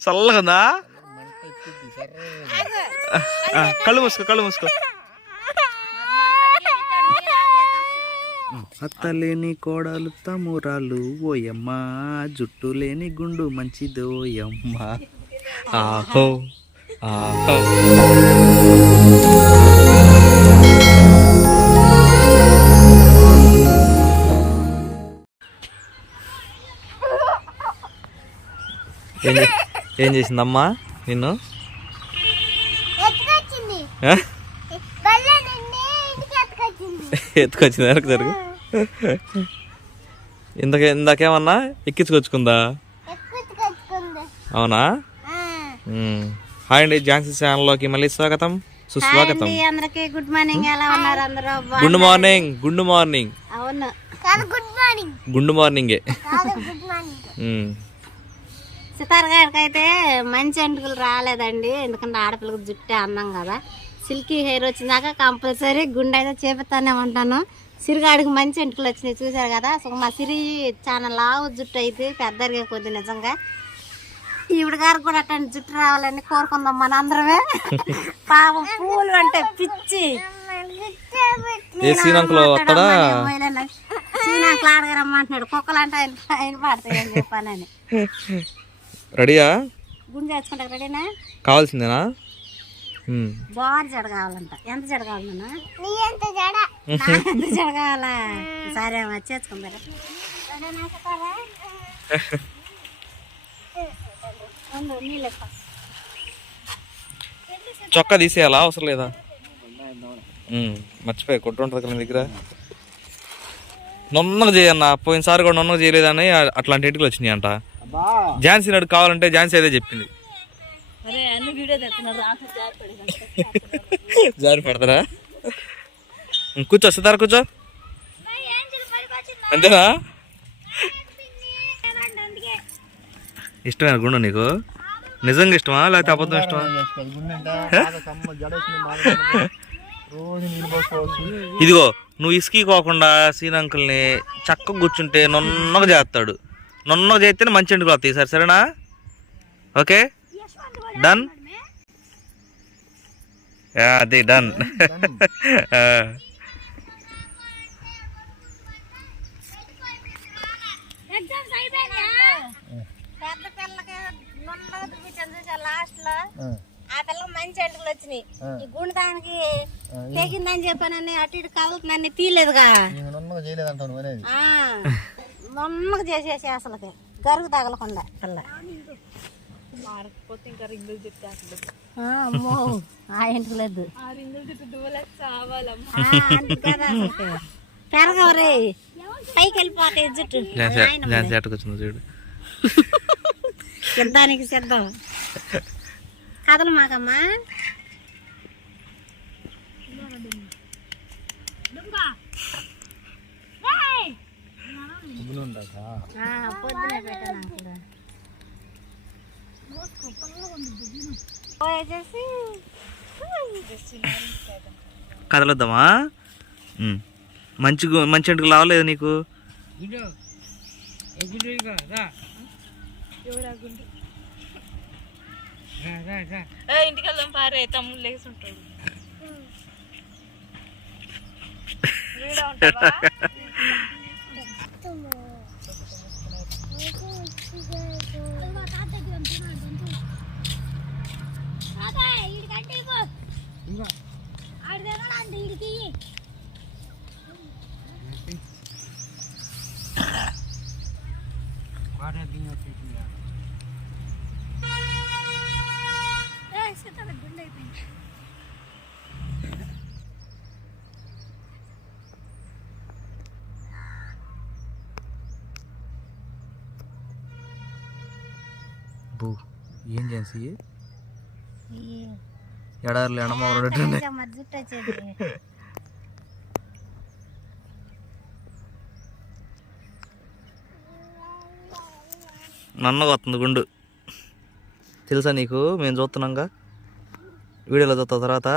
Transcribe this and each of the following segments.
చల్లగా ఉందా కళ్ళు మూసుకో కళ్ళు మూసుకో. అత్త లేని కోడలు తమ్మురాలు ఓయమ్మ. జుట్టు లేని గుండు మంచిది ఓయమ్మ ఆహో ఆహో. ఏం ఏం చేసిందమ్మా నిన్ను? ఎత్తుకొచ్చింది. వెనక్కి జరుగు? ఇందాక ఇందాకేమన్నా ఎక్కించుకొచ్చుకుందా? అవునా. హాయ్ అండి ఝాన్సీ ఛానల్లోకి మళ్ళీ స్వాగతం. సుస్వాగతం. అందరికి గుడ్ మార్నింగ్. ఎలా ఉన్నారు అందరూ? Good morning good morning. అవును. Good morning. గుడ్ మార్నింగే. గుడ్. సితార్ గారికి అయితే మంచి ఎంటుకలు రాలేదండి. ఎందుకంటే ఆడపిల్లకి జుట్టే అందం కదా. సిల్కీ హెయిర్ వచ్చిందాక కంపల్సరీ గుండె అయితే చేపిస్తానే ఉంటాను. సిరిగాడికి మంచి ఎంటుకలు వచ్చినాయి చూసారు కదా? సో మా సిరి చాలా లావు జుట్టు అయితే పెద్దగా కొద్ది నిజంగా. ఈవిడ గారికి కూడా అట్లాంటి జుట్టు రావాలని కోరుకుందాం మన అందరమే. పాపం పూలు అంటే పిచ్చి. వస్తాడా? సీనాకులు ఆడగారమ్మంటున్నాడు కుక్కలు అంటే ఆయన ఆయన పడతాయి అని చెప్పానని. రెడీయా? రెడీనా? కావాల్సిందేనా? మ్మ్. బాగా జడ కావాలంట. ఎంత జడ కావాలన్నా నీ ఎంత జడ? ఎంత జడ కావాలా? సరే వచ్చేసుకుందరు చొక్కా తీసేయాలా? అవసరం లేదా. మర్చిపోయి కొట్టు ఉంటుంది కదా దగ్గర. నొన్నగా చేయన్న పోయినసారి కూడా నొన్నగా చేయలేదని అట్లాంటి ఇంటికి వచ్చినాయి అంట ఝాన్సీ నడు కావాలంటే ఝాన్సీ అదే చెప్పింది. జారి పడతారా? కూర్చో సితార కూర్చో. అంతేనా? ఇష్టమేనా గుండు నీకు? నిజంగా ఇష్టమా? లేకపోతే అబద్ధం ఇష్టమా? ఇదిగో నువ్వు ఇసుకి కోకుండా సీనంకుల్ని చక్కగా కూర్చుంటే నొన్నగా చేస్తాడు నొన్నగా చేస్తేనే మంచి ఎండుకు వస్తాయి. సరే సరేనా? ఓకే? డన్ అది డన్ ఎగ్జామ్స్ అయిపోయినాయా? పెద్ద పిల్లకి నున్నగా చూపించాను చూసా లాస్ట్లో. ఆ. పిల్లకి మంచి ఎంటుకలు వచ్చినాయి. ఈ గుండె దానికి తెగిందని చెప్పానని అటు ఇటు కదులుతుందని తీయలేదుగా. నున్నగా చేసేసి అసలుకి. గరుగు తగలకుండా. పిల్ల. ఆ, అమ్మో. ఆ ఎంటుకలేదు పెరగవరే పైకి వెళ్ళిపోతాయి జుట్టు ఝాన్సీ ఝాన్సీ అట్టుకొచ్చింది చూడు. సిద్ధానికి సిద్ధం. కథలు మాకమ్మా. ఆ, పొద్దునే పెట్టాను. పోయేసేసి కదలొద్దామా. మంచి మంచి ఎంటుకు రావలేదు నీకు? ఇంటికి వెళ్దాం పారే తమ్ముడు ఉంటాడు బూ ఏం ఝాన్సీ ఎడారులు వచ్చేది నన్నగా వస్తుంది గుండు. తెలుసా నీకు? మేము చూస్తున్నాంగా. వీడియోలో చూస్తా తర్వాత.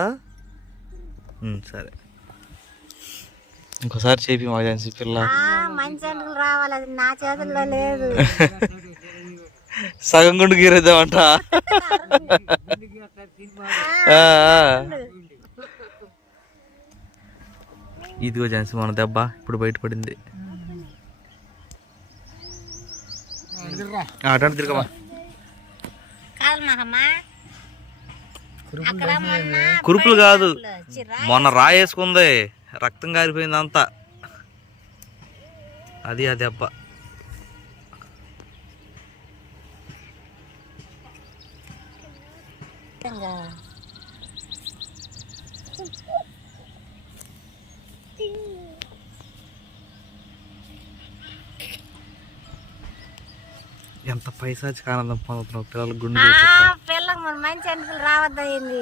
సరే. ఇంకోసారి చేపి మా పిల్ల. ఆ, మంచి రావాలి. అది నా చేతుల్లో లేదు. సగం గుండు గీరేద్దామంట. ఇదిగో ఝాన్సీ మన దెబ్బ ఇప్పుడు బయటపడింది. అటు తిరగమా కురుపులు కాదు. మొన్న రాయేసుకుంది రక్తం కారిపోయింది అంతా. అది ఆ దెబ్బ. ఎంత పైసాచి ఆనందం పొందుతున్నావు? పిల్లలు గుండె ఆ పిల్లకి మరి మంచి ఎంటుకలు రావద్దయింది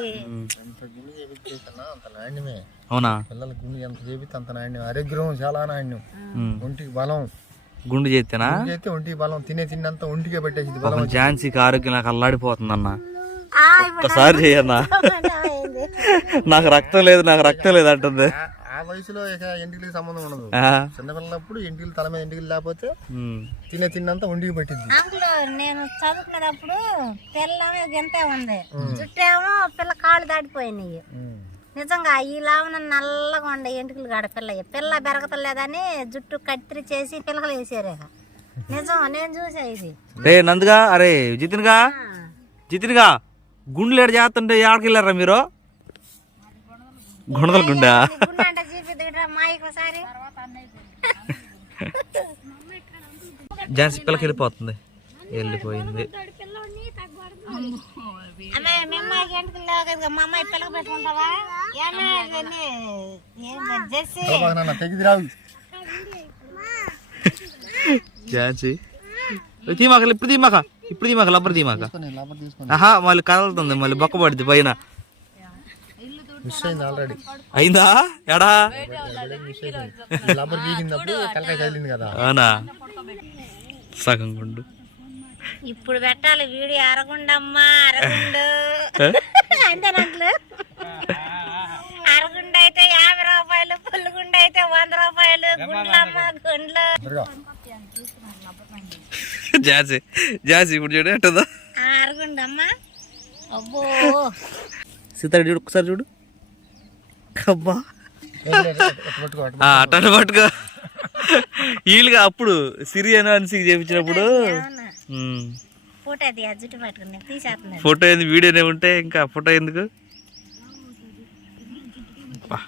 అంత నాణ్యమే. అవునా? పిల్లల గుండె ఎంత చేపితే అంత నాణ్యం ఆరోగ్యం చాలా నాణ్యం. ఒంటికి బలం. గుండు చేస్తేనా? అయితే ఒంటికి బలం. తినే తిన్నంత ఒంటికే పెట్టేసింది. ఝాన్సీకి ఆరోగ్యం నాకు అల్లాడిపోతుందన్న. ఆ, ఇప్పుడు ఒక్కసారి చేయన్నా. నాకు రక్తం లేదు నాకు రక్తం లేదు అంటుంది. ఆ- వయసులో ఇక ఎంటికలకి సంబంధం ఉండదు. ఆ, చిన్నపిల్లప్పుడు ఎంటికలు తల మీద ఎంటికలు లేకపోతే. తినే తిన్నంత ఒంటికి పట్టింది. అందులో నేను చదువుకునేటప్పుడు పిల్ల గింతే ఉంది. చుట్టేమో పిల్ల కాళ్ళు దాటిపోయినాయి. నిజంగా ఈ లావున నల్లగా ఉండే ఎంటుకలు కాడ పిల్ల పిల్ల బెరగతలేదని జుట్టు కత్తిరి చేసి పిల్లకలు వేసారు. నిజం నేను చూసా ఇది. రే నందుగా అరే జితిన్గా జితిన్గా. గుండెలు చేస్తుంటే ఏడకి వెళ్ళారా మీరు? గుండెల గుండా? జాన్సీ పిల్లకి వెళ్ళిపోతుంది. వెళ్ళిపోయింది. జాన్సీ మా పెట్టుకుంటావా తీమాక ఇప్పుడు తీమాక. ఇప్పుడు తీమాక లబ్బర్ తీమాక తీసుకొని ఆహా మళ్ళీ కదలుతుంది మళ్ళీ బొక్క పడుద్ది పైన. మిస్ అయింది ఎడా? అవునా? సగం గుండు. ఇప్పుడు పెట్టాలి వీడియో అరగుండమ్మా అరగుండు. అంతేనట్లు అరగుండు అయితే యాభై రూపాయలు పుల్లుగుండు అయితే వంద రూపాయలు గుండ్లమ్మ గుండ్లు. జాసి జాసి ఇప్పుడు చూడు ఎట్టదో అబ్బో సీతాడు చూడు ఒకసారి చూడు అబ్బా ఎట్ట పట్టుకో వీళ్ళుగా అప్పుడు సిరి అని అన్సికి చేపించినప్పుడు ఫోటో ఏంది వీడియోనే ఉంటే ఇంకా ఫోటో ఎందుకు అబ్బా.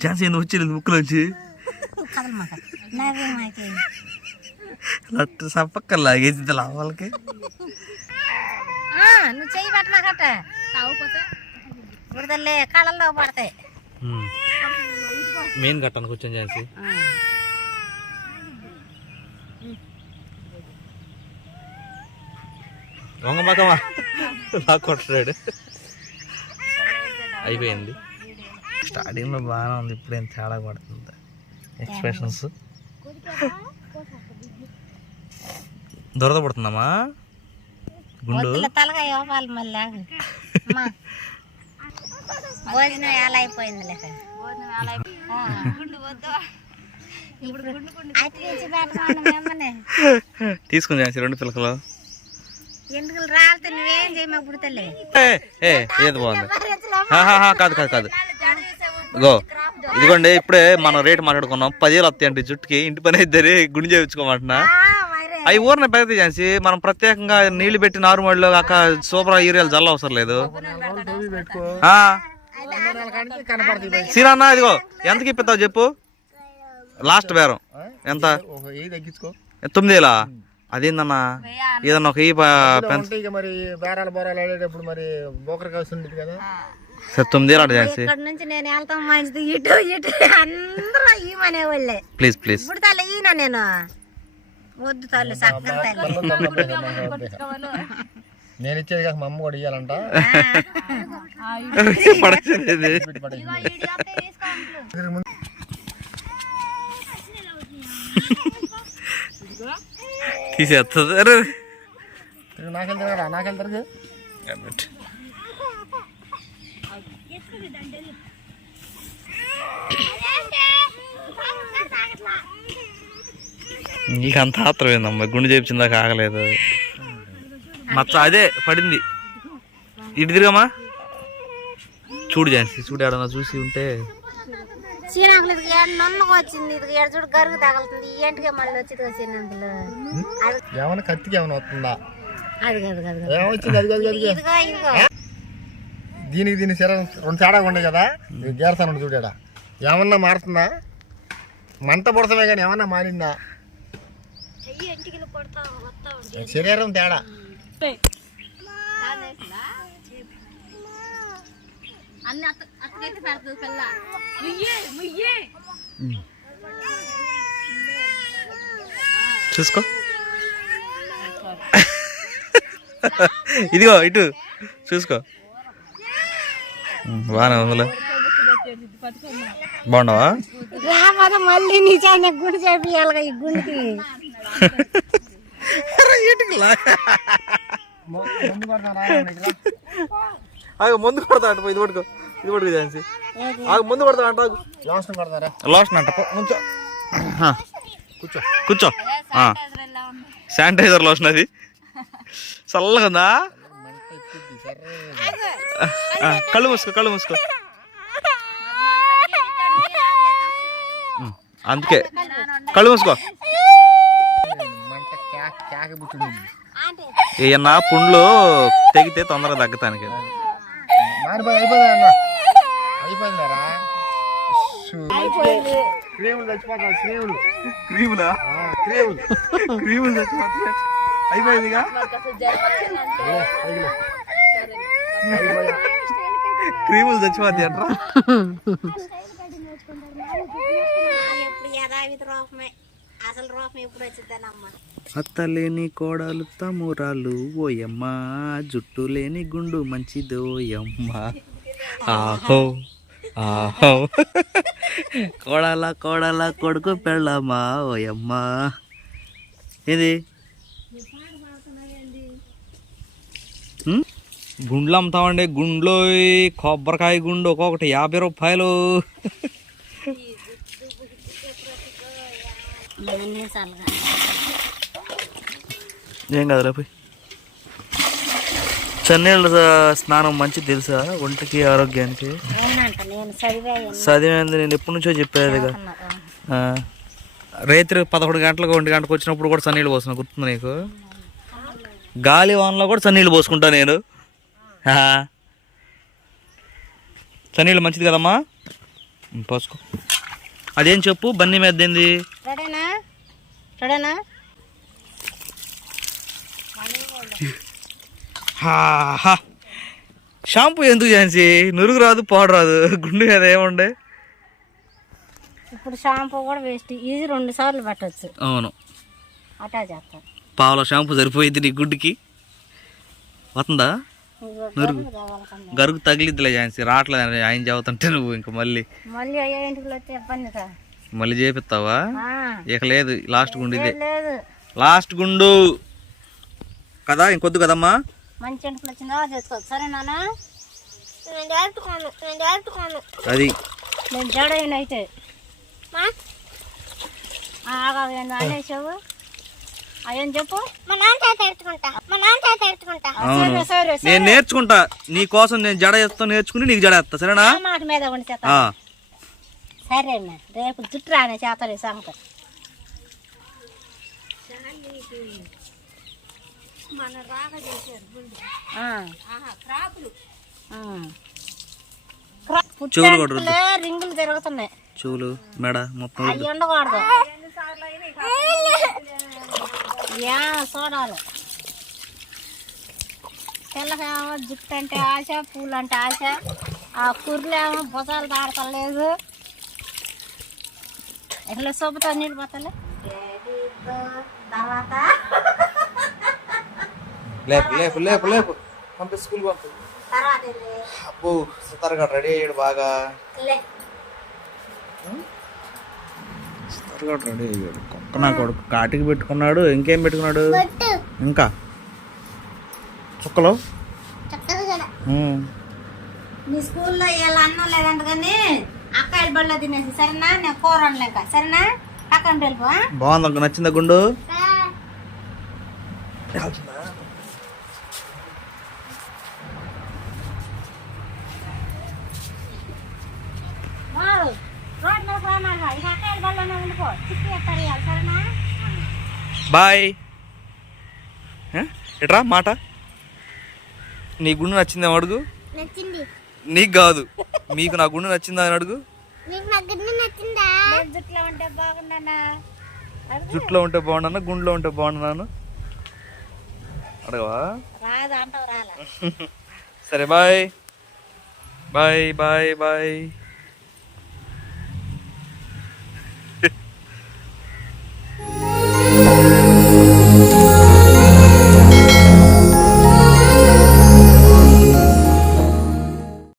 ఛాన్స్ ఏంది వచ్చింది ముక్కులోంచి? కదలమాక నవ్వే మాకు లట్టు సప్పక్క లాగేసింది లావాలకి నువ్వు చెయ్యి పెట్టమాకట బుడదల్లే కళ్ళల్లో పడతాయి మెయిన్ కట్టాను కూర్చొని చేసి దొంగ మకమా నాకు కొట్టాడు అయిపోయింది. స్టార్టింగ్లో బాగానే ఉంది ఇప్పుడు ఏం తేడా పడుతుంది ఎక్స్ప్రెషన్స్ దొరద పడుతుందమ్మా. గుండు. భోజనం ఎలా అయిపోయింది లేక తీసుకుని రెండు పిల్లకలు ఎందుకు రాలితే నువ్వేం ఏది బాగుంది? కాదు కాదు కాదు. ఇగో ఇదిగోండి ఇప్పుడే మనం రేటు మాట్లాడుకున్నాం. పదివేలు వస్తాయి అంటే జుట్టుకి. ఇంటి పని ఇద్దరి గుండె చేయించుకోమంటున్నా అవి ఊరిన పెద్ద చేసి మనం ప్రత్యేకంగా నీళ్ళు పెట్టి నారుమడిలో కాక సూపర్ యూరియాలు జల్ల అవసరం లేదు. సీనన్నా ఇదిగో ఎంతకి ఇప్పిస్తావు చెప్పు? లాస్ట్ బేరం. ఎంత? తగ్గించుకో తొమ్మిదేలా? అదేందన్నా? ఏదన్నా ఒక ఈ మరి బేరాలు బోరాలు ఆడేటప్పుడు మరి బోకర్ ఉండేది కదా. సరే తొమ్మిదేలు అట చేసి. ఇక్కడ నుంచి నేను వెళ్తాం మంచిది ఇటు ఇటు. అందరూ ఈమనే వాళ్ళే ప్లీజ్ ప్లీజ్. ఇప్పుడు తల్లి ఈయన నేను. వద్దు తల్లి సక్కన తల్లి. నేను ఇచ్చేది కాక మా అమ్మ కూడా ఇయ్యాలంట. పడేసింది. తీసేస్తుంది నాకెళ్తారా? నాకెళ్తారు? నీకు అంత ఆత్రం ఏందమ్మా? గుండె చేపించిందాక ఆగలేదు. మచ్చ అదే పడింది. ఇటు తిరగమ్మా. చూడు జాన్సీ చూడు ఏడన్నా చూసి ఉంటే. చీనాకులు ఇది ఏడు నొన్నకు వచ్చింది. ఇది ఏడు చూడు గరుగు తగులుతుంది. ఈ ఏంటికే మళ్ళీ వచ్చింది చీనందులో అది ఏమైనా కత్తికి ఏమైనా వస్తుందా? అది కాదు కాదు. ఏమొచ్చింది? అది దీనికి దీని శరీరం రెండు తేడా ఉండే కదా. గేరసాను చూడాడా ఏమన్నా మారుతుందా? మంట పుడతామే కానీ ఏమన్నా మారిందా? శరీరం తేడా. అన్ని అత్త అత్తకైతే పెడుతుంది పిల్ల. చూసుకో. ఇదిగో ఇటు. చూసుకో. బాగానే ఉందిలే. బాగున్నావా? రాకపోతే మళ్ళీ నీ చాలా గుడి చేపియాలిగా ఈ గుండెకి. ఆగు ముందు కొడతా అంట ఇది పట్టుకో ఇది పట్టుకో ఝాన్సీ. ఆగు ముందు కొడతా అంట. లాస్ట్ కొడతారా లాస్ట్ అంట పో, కూర్చో. కూర్చో. శానిటైజర్ లోషన్ అది. చల్లగా ఉందా? కళ్ళు మూసుకో కళ్ళు మూసుకో. అందుకే. కళ్ళు మూసుకో. ఏమన్నా పుండ్లు తెగితే తొందరగా మారిపోయి అన్న? అయిపోయిందారా. క్రీములు చచ్చిపోతాయి క్రీములు. క్రీములా? ఆ, క్రీములు. క్రీములు అయిపోయిందిగా? క్రీములు చచ్చిపోతాయి అంటారా? అసలు రూపం ఎప్పుడు వచ్చిందనమ్మా అత్తలేని కోడలు తమ్మురాలు ఓయమ్మ జుట్టు లేని గుండు మంచిదోయమ్మ ఆహో ఆహో కోడల కోడల కొడుకు పెళ్ళమ్మా ఓయమ్మ ఏది గుండ్లు అమ్ముతామండి గుండ్లో కొబ్బరికాయ గుండు ఒక్కొక్కటి యాభై రూపాయలు ఏం కాదురా పోయి. చన్నీళ్ళ స్నానం మంచిది తెలుసా? ఒంటికి ఆరోగ్యానికి. చదివింది నేను ఎప్పటి నుంచో చెప్పేదిగా. ఆ, రాత్రి పదకొండు గంటలకు ఒంటి గంటకు వచ్చినప్పుడు కూడా చన్నీళ్ళు పోసిన గుర్తుంది నీకు? గాలి వానలో కూడా చన్నీళ్ళు పోసుకుంటా నేను. చన్నీళ్ళు మంచిది కదమ్మా? పోసుకో. అదేం చెప్పు? బన్నీ మీద ఏంది రెడీనా రెడీనా హాహా. షాంపూ ఎందుకు చేసి నురుగు రాదు పాడు రాదు గుండు కదా ఏముండే? ఇప్పుడు షాంపూ కూడా వేస్ట్. ఇది రెండు సార్లు పెట్టచ్చు. అవును. అటా చేస్తాను పావుల షాంపూ సరిపోయింది నీ గుడ్డుకి వస్తుందా? నురుగు. గరుగు తగిలిద్దిలే ఝాన్సీ. రావట్లేదు ఆయన చదువుతుంటే నువ్వు ఇంక మళ్ళీ. మళ్ళీ అయ్యే ఇంటికి వస్తే ఇబ్బంది మళ్ళీ చేపిస్తావా? ఇక లేదు లాస్ట్ గుండు ఇదే. లాస్ట్ గుండు. కదా ఇంకొద్దు కదమ్మా? మంచి ఇంటికి వచ్చిందా? చేసుకోవచ్చు సరే నాన్న. అది. నేను జడైన అయితే. అనేసావు అయ్యని చెప్పు? మా నాన్న సరే నేను నేర్చుకుంటా. నీ కోసం నేను జడ వేస్తా నేర్చుకుని నీకు జడ వేస్తా. సరేనా? మాట మీద ఉండి చేత. ఆ. సరే అన్న. రేపు జుట్టు రానే చేతలే సంగతి కూడా పుట్టెంటుకలే రింగులు తిరుగుతున్నాయి. చెవులు మెడ మొత్తం ఉండకూడదు. యా చూడాలి తెల్లకేమో జుట్టు అంటే ఆశ పూలు అంటే ఆశ. ఆ కుర్లేమో భుజాలు దాడతలేదు ఎట్లా సోపుతో నీళ్ళు పోతలే? తర్వాత? లేపు లేపు లేపు లేపు. పంపి స్కూల్ పంపి? అబ్బో సుతారుగా రెడీ అయ్యాడు బాగా. లే. సుతారుగా రెడీ అయ్యాడు. కుక్క నా కొడుకు కాటికి పెట్టుకున్నాడు ఇంకేం పెట్టుకున్నాడు? ఇంకా? చుక్కలు. నీ స్కూల్లో ఇలా అన్నం లేదంట కానీ అక్కాయిల బడిలో తినేసి సరేనా? నేను కూర వండలేక సరేనా? పక్కన వెళ్ళిపో? బాగుంది నచ్చిందా గుండు మారు రోడ్ మీద రామాక ఇక అక్కడ బళ్ళనే ఉండిపో చిక్కి ఎత్తారు ఇవాళ సరేనా బాయ్? ఎట్రా మాట? నీ గుండు నచ్చిందేమో అడుగు. నచ్చింది. నీకు కాదు. మీకు నా గుండు నచ్చిందా అని అడుగు. జుట్లో ఉంటే బాగున్నాను గుండెలో ఉంటే బాగున్నాను అడగవా? సరే బాయ్. Bye bye bye.